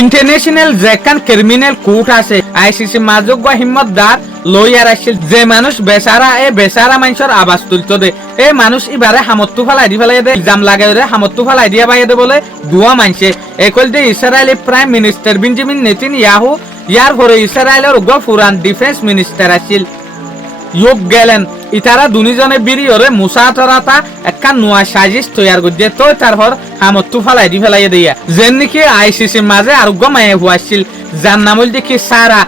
International যেখান criminal court আছে ICC মাজোগ্য হিম্মতদার lawyer আসছিল যে মানুষ বেচারা মানুষের আবাস তুলতো দে এই মানুষ এবারে হামত্তু ফেলাই দি ফেলাই দে ইলজাম লাগাই দে হামত্তু ফেলাই দিয়া বাইয়ে দে বলে দুয়া মানছে একল দে Israeli prime minister Benjamin Netanyahu ইয়ার পরে ইসরায়েলের ফুরান ডিফেন্স মিনিস্টার আসছিল ইয়োব গেলেন ইতারা দুজনে বিরিয়রে মুসাতরাতা একটা নোয়া সাজিশ তৈয়ার করছে তো তারপর হামত্তু ফেলাই দি ফেলাই দিয়া যেন নাকি আইসিসির মাঝে আরোগ্য মায়ে হুয়াছিল যার নাম হল দেখি সারা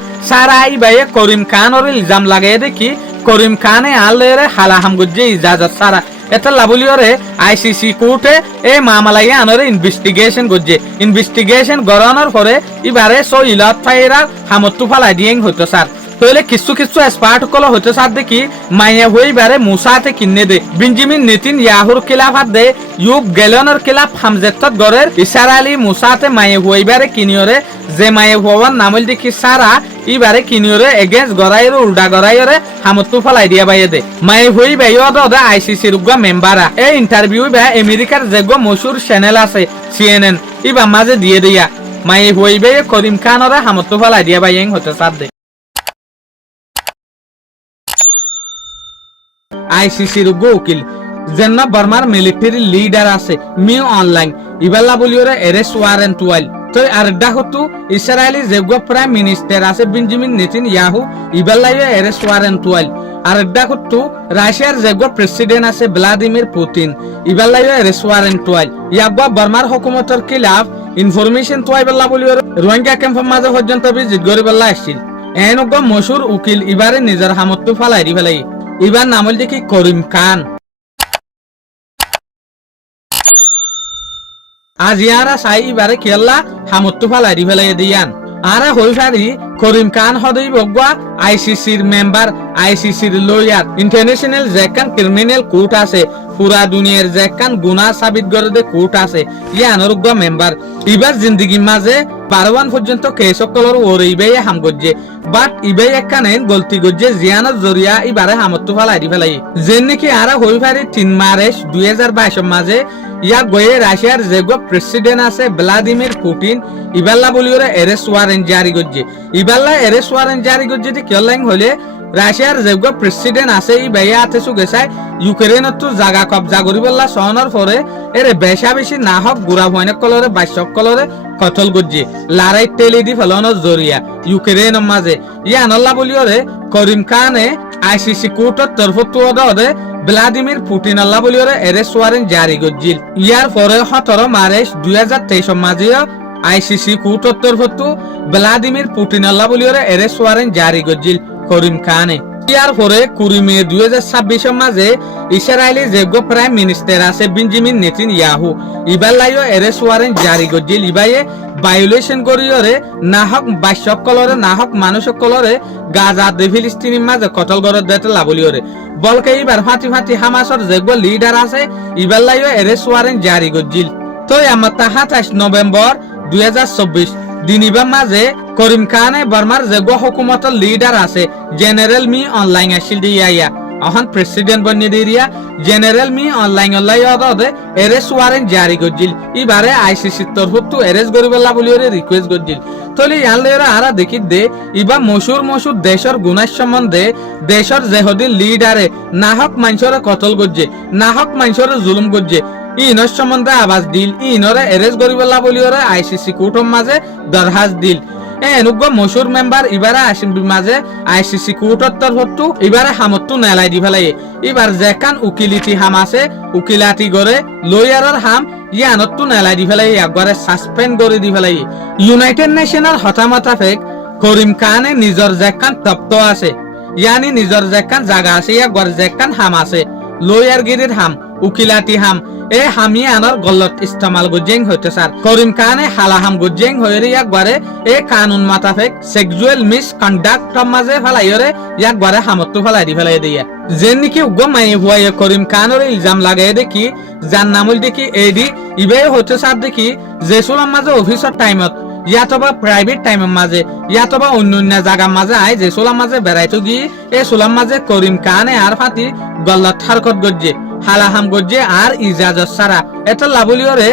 আই বাইয়ে করিম খান ওর ইলজাম লাগাই দেখি করিম খানে আলেরে হালাহাম করছে ইজাজত সারা এটা লাবলিওরে আইসিসি কোর্টে এই মামলায় আনরে ইনভেস্টিগেশন করছে ইনভেস্টিগেশন গড়ানোর পরে এবারে সো ইলত ফাইরা হামত্তু ফেলাই দিয়ে হতো স্যার তাহলে কিছু স্পার্ট কল হতে সার দেখি মাইয়া হই বারে মুসাতে কিনে দে বেঞ্জামিন নেতানিয়াহুর খিলাফত দে ইউব গেলনের খিলাফ হামজেতত গরের ইসরায়েলি মুসাতে মাইয়া হই বারে কিনিয়রে যে মাইয়া হওয়ার নামল দেখি সারা ইবারে কিনিয়রে এগেন্স্ট গরাইরে উল্টা গরাইরে হামত্তু ফলাই দিয়া বাইয়ে দে মাইয়া হই বাইও দে আইসিসি রুগ মেম্বারা এই ইন্টারভিউ বা আমেরিকার যেগ মশুর চ্যানেল আছে CNN ইবা মাঝে দিয়ে দিয়া মাইয়া হই বাই করিম খানরে হামত্তু ফলাই দিয়া বাইং হতে সার দে আইসিসির উকিল যেন বর্মার মিলিটারি লিডার আছে মি অনলাইন ইবাল্লা বলিওরে এরেস্ট ওয়ারেন্ট ওয়াইল তো আর ডাকতু ইসরায়েলি যেগ প্রাইম মিনিস্টার আছে বেঞ্জামিন নেতানিয়াহু ইবাল্লাইয়ে এরেস্ট ওয়ারেন্ট ওয়াইল আর ডাকতু রাশিয়ার যেগ প্রেসিডেন্ট আছে ভ্লাদিমির পুতিন ইবাল্লাইয়ে এরেস্ট ওয়ারেন্ট ওয়াইল ইয়াগবা বর্মার হুকুমতের খিলাফ ইনফরমেশন তোয়াইবাল্লা বলিওরে রোহিঙ্গা ক্যাম্পের মাঝে পর্যন্ত ভিজিট করিবাল্লা আসছিল এনগ মশুর উকিল ইবারে নিজের হামত্তু ফালাই দি ফেলাই এবার নামল দেখি করিম খান আজ ইয়ারা সাই এবারে কেল্লা হামত্তু ফালাই দি ফেলাই দিয়ান আরে হই ফারি করিম খান হদই বগবা আইসিসির মেম্বার আইসিসির লয়ার ইন্টারন্যাশনাল যেখান ক্রিমিনাল কোর্ট আছে পুরা দুনিয়ার যেখান গুনাহ সাবিত করে দে কোর্ট আছে ইয়ানোর মেম্বার এবার জিন্দগি মাঝে 12 পর্যন্ত কেসকলর ওরে ইবে হাম গজ্জে বাট ইবে একখানে গলতি গজ্জে জিয়ানোর জরিয়া ইবারে হামত্তু ফালাই দি ফেলাই যেন নাকি আরা হই ফারি 3 মার্চ 2022 মাঝে ইয়া গয়ে রাশিয়ার যেগ প্রেসিডেন্ট আছে ভ্লাদিমির পুতিন ইবাল্লা বলিওরে এরেস্ট ওয়ারেন্ট জারি গজ্জে ইবাল্লা এরেস্ট ওয়ারেন্ট জারি গজ্জে দি কেলাইং হলে রাশিয়ার যেগ প্রেসিডেন্ট আছে ই বেয়া আতে সুগেছাই ইউক্রেনত তো জায়গা কবজা করিবল্লা সহনৰ পরে এরে বেশি না হক গুড়া ভয়নক কলরে বাইশক কলরে কতল গজ্জে লড়াই টেলি দি ফেলানোর জরিয়া ইউক্রেনের মাঝে ইয়ানল্লা বলিওরে করিম খানে আইসিসি কোর্টের তরফত দে ভ্লাদিমির পুতিন আল্লাহ বলিওরে এরেস্ট ওয়ারেন্ট জারি গজ্জিল ইয়ার পরে 17 মার্চ 2023 মাঝে আইসিসি কোর্টের তরফত ভ্লাদিমির পুতিন আল্লাহ বলিওরে এরেস্ট ওয়ারেন্ট জারি গজ্জিল করিম খানে ইয়ার পরে 20 মে 2026 মাঝে ইসরায়েলি যেগ প্রাইম মিনিস্টার আছে বেঞ্জামিন নেতানিয়াহু ইবাল্লাইও এরেস্ট ওয়ারেন্ট জারি গজ্জিল ইবায়ে ভায়োলেশন করিয়রে না হক বাইশক কলরে না হক মানুষক কলরে গাজা দে ফিলিস্তিনি মাঝে কতল গরত দেতে লাবলিয়রে বলকে এবার ফাটি হামাসর যেগ লিডার আছে ইবাল্লাইও এরেস্ট ওয়ারেন্ট জারি গজ্জিল তো আমার 27 নভেম্বর 2024 দিনিবা মাঝে করিম খানে বর্মার যেগ হুকুমতের লিডার আছে জেনারেল মি অনলাইন আসিল দিয়া এখন প্রেসিডেন্ট বনি দিয়া জেনারেল মি অনলাইন অদে এরেস্ট ওয়ারেন্ট জারি গজ্জিল ইবারে আইসিসি তরফত এরেস্ট করিবল্লা বলিওরে রিকোয়েস্ট গজ্জিল তলি ইয়ানলেরা আরা দেখি দে ইবা মশুর দেশের গুনাহ সম্বন্ধে দেশের যেহদিন লিডারে না হক মানুষরে কতল গজ্জে না হক মানুষরে জুলুম গজ্জে ইনর সম্বন্ধে আবাস দিল ইনরে এরেস্ট করিবল্লা বলিওরে আইসিসি কোর্টের মাঝে দরখাস্ত দিল এনুগ মশুর মেম্বার ইবারে আসিম মাঝে আইসিসি কোর্টের তরফত ইবারে হামত্তু নেলাই দি ফেলাই এবার যেখান উকিলিটি হাম আছে উকিলাতি করে লয়ারের হাম ইয়ানত্তু নেলাই দি ফেলাই একবারে সাসপেন্ড করে দি ফেলাই ইউনাইটেড নেশনের হতামতাফেক করিম খানে নিজর যেখান তপ্ত আছে ইয়ানি নিজর যেখান জায়গা আছে একবার যেখান হাম আছে লয়ার গিরির হাম উকিলাতি হাম এ হামিয়ে আনার গলত ইস্তেমাল গুজেং হইতে স্যার করিম খানে হালাহাম গুজেং হইরে একবারে এ কানুন মাতাফেক সেক্সুয়াল মিসকন্ডাক্ট মাঝে ফেলাইরে একবারে হামত্তু ফেলাই দি ফেলাই দিয়া যেন নাকি উগ্র মাই হুয়াই করিম খানের ইলজাম লাগাই দেখি যার নামল দেখি এডি ইবে হইতে স্যার দেখি জেসুলাম মাঝে অফিসর টাইমত ইয়াতবা প্রাইভেট টাইমের মাঝে ইয়াতবা অন্য জায়গার মাঝে আই জেসুলাম মাঝে বেড়াইতো গিয়ে এ সুলাম মাঝে করিম খানে আর ফাতি গল্লত হারকত গজ্জে হালাহাম গজ্জে আর ইজাজত সারা এটা লাবলিওরে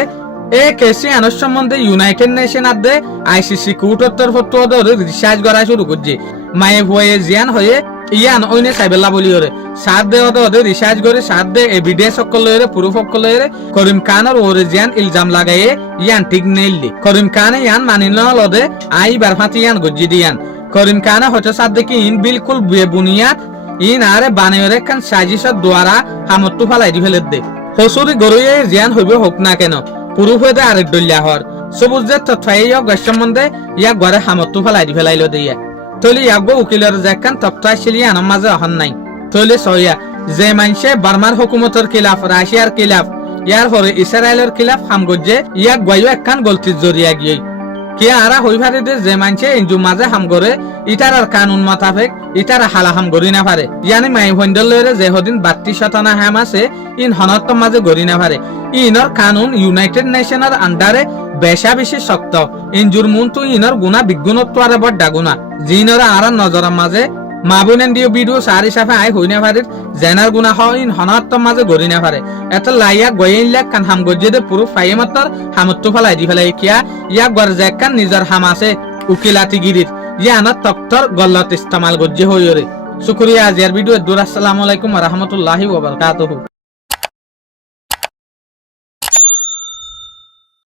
এই কেসি আনোর সম্বন্ধে ইউনাইটেড নেশন আদে আইসিসি কুটত্তর ফত্তর ধরে রিসার্চ করা শুরু করছে মায়ে ভয়ে জিয়ান হয়ে ইয়ান ওইনে সাইবেলা বলি ওরে সাত দে ওদের রিসার্চ করে সাত দে এভিডেন্স সকল লয়ে প্রুফ সকল লয়ে করিম খানের ওরে জিয়ান ইলজাম লাগায়ে ইয়ান ঠিক নেইলি করিম খানে ইয়ান মানিল লদে আই বারফাতি ইয়ান গজ্জি দিয়ান করিম খানে হয়তো সাত দেখি ইন বিলকুল বেবুনিয়াদ ইন আরে বানায়রে খান সাজিসের দ্বারা হামত্তু ফালাই দি ফেলে দে হসুরি গরুয়ে জিয়ান হইবে হোক না কেন পুরুষ হয়ে আরেক দলিয়া হর সবুজ যে তথ্যাই সম্বন্ধে ইয়াক ঘরে হামত্তু ফালাই দি ফেলাইলো দিয়া তলি ইয়াক উকিলের যেখান তথ্যাই ছিলি আনার মাঝে অহন নাই তলি সহিয়া যে মানুষে বার্মার হুকুমতের খিলাফ রাশিয়ার খিলাফ ইয়ার পরে ইসরায়েলের খিলাফ হাম গজ্জে ইয়াক গয়ও একখান গলতির জরিয়া গিয়ে কে আরা হই পারে যে মানুষে ইঞ্জু মাঝে হাম করে ইটার আর কানুন মোতাবেক ইটার হালা হাম গরি না পারে ইয়ানি মাই ভন্ডল লয়ে যে হদিন 32 শতানা হাম আছে ইন হনত মাঝে গরি না পারে ইনর কানুন ইউনাইটেড নেশনের আন্ডারে বেশা বেশি শক্ত ইনজুর মুনতু ইনর গুণা বিগুণত্ব আর বড় ডাগুনা জিনরা আর নজরের মাঝে মাবুনেন দিও ভিডিও সারি সাফে আই হই না পারে জেনার গুণা হয় ইন হনত মাঝে গরি না পারে এত লাইয়া গয়ইন লাগ কান হাম গজ্জে দে পুরো ফাইমাতর হামত্তু ফলাই দি ফেলাই কিয়া ইয়া গর যেকান নিজর হাম আছে উকিলাতি গিরির ইয়ানা তক্তর গল্লত ইস্তেমাল গজ্জে হইরে শুকরিয়া আজিয়ার ভিডিও দূর আসসালামু আলাইকুম ওয়া রাহমাতুল্লাহি ওয়া বারাকাতুহু।